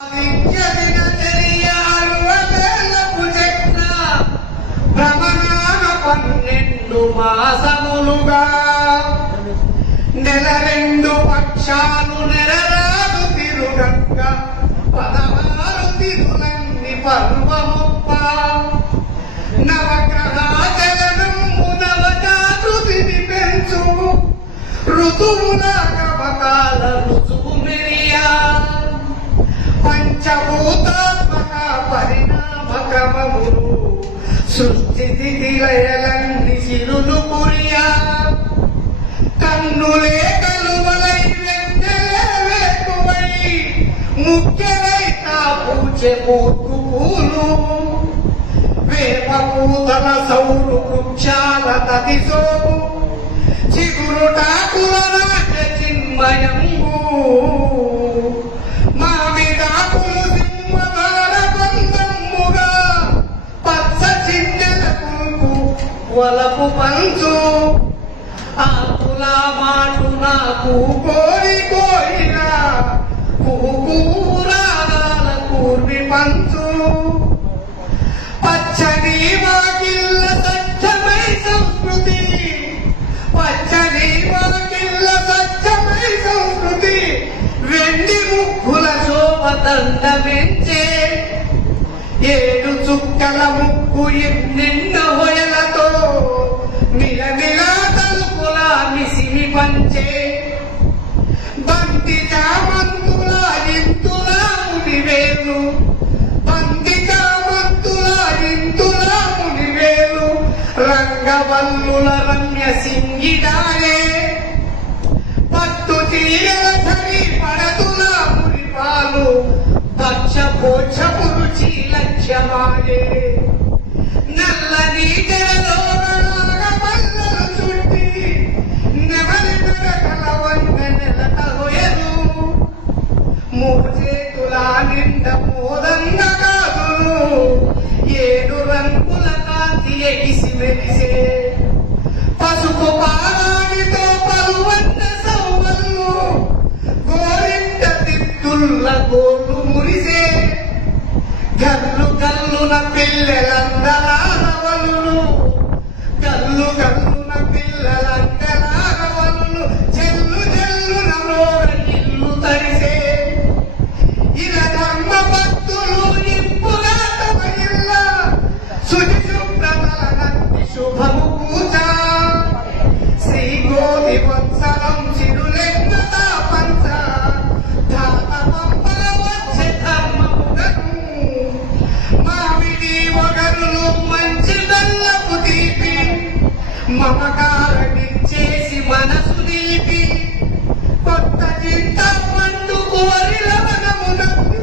12 మాసములుగా నెల 2 పక్షాలు నెరరాదు తిరుగక్క 16 తిరులన్ని పర్వముప్ప నవగ్రహాచలనము నవజాగృతిని పెంచు ఋతువుల గమకాల రుజువు మెరియా పంచభూతాత్మక పరిణామక్రమములు సృష్టి స్థితిలయలన్ని సిరులు పురియా కన్నులే కలువలై వెన్నెలే వేకువై ముఖ్యలై పూచె మూర్కు పూలు వేప పూతల సౌరు వృక్షాల తది సోము చిగురుటాకుల నాట చిన్మయంబు మామిడాకులు సింహదార బంధముగా పచ్చ చిన్నెల పులుపు వలపు పంచు ఆకుల మాటున కోరి కోయినా కూరాల కూర్మి పంచు పచ్చని వాకిళ్ళ సత్యమై సంస్కృతి పచ్చని వాకిళ్ళ సత్యమై సంస్కృతి వెండి ముక్కుల శోభదండమెంచే 7 చుక్కల ముక్కు ఎన్నెన్న హొయలతో మిలమిల తలుపుల మిసిమి పంచే బంతి చామంతుల ఇంతుల మునివేలు బంతి చామంతుల ఇంతుల మునివేలు రంగవల్లుల రమ్య సింగిడాయే పట్టు తీయల ధరి పడతుల మురిపాలు పక్ష పోక్షపు రుచి లక్ష్యమాయే నల్లని తెరలో నాగమల్లలు చుట్టి నెమలి నడకల వంట నెలట హొయలు మోచేతుల నిండ మోదన్న కాదులు 7 రంగుల కాంతి ఎగిసి మెరిసే పసుపు పారాణితో పలువన్న సౌవల్లు గోరింట తిత్తుల్ల గోళ్ళు మురిసే గల్లు గల్లున పిల్లలందలారవలు గల్లు గల్లున పిల్లలందలారవలు చెల్లు చెల్లున రోడ ఇల్లు తరిసే ఇరదమ్మ భక్తులు నిప్పుగా తమ ఇల్ల శుచి శుభ్రతల నత్తి శుభము పూజ శ్రీ గోధి వత్సరం చిరులెన్నత పంచ ధాత పంప వచ్చే ధర్మముగను మామిడి ఒగరులు మంచి బెల్లపు తీపి మమకారనిచ్చేసి మనసు తీపి కొత్త చింత పండు కోరి లవణమునకి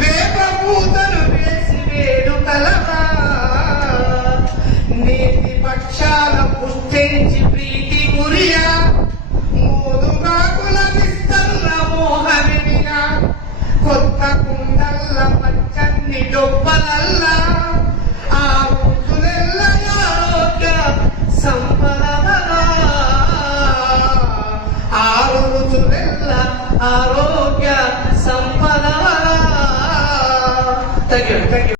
వేప పూతను వేసి వేడుకలరా నేతి పక్షాల పుష్టించి ప్రీతి గురియా మోదుగాకుల విస్తల్ల మోహమినిగా కొత్త కుండల్ల పచ్చన్ని డొప్పలల్లా